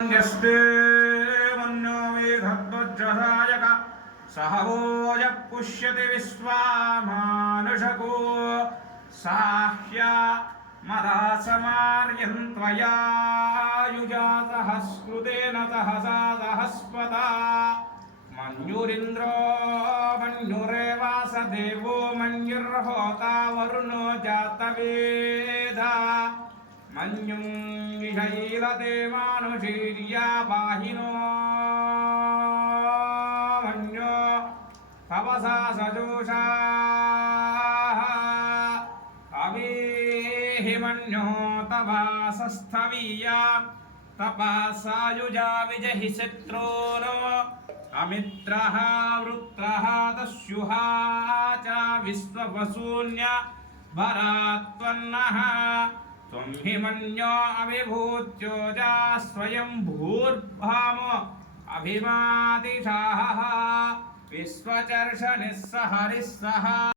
यस्ते मन्यो वेधद्वज्रसायक सहवोज पुष्यति विश्वामानुषको साह्या मदासमार्यं त्वया युजा सहस्कृतेन सहसा सहस्पदा मन्युरिन्द्रो मन्युरेवास देवो मन्युर्होता वरुणो जातवेदा मन्युं विशैलदेवानुशीर्या पाहिनो मन्यो तपसा सजोषाः अवेहि मन्यो तवासस्थवीया तपसायुजा विजहि शत्रूनो अमित्रः वृत्रः दस्युहा च विश्ववसून्य भरात्वन्नः त्वं हि मन्यो अभिभूत्योजा स्वयं भूर्भामो अभिमातिशाः विश्वचर्षनिः सहरिः सह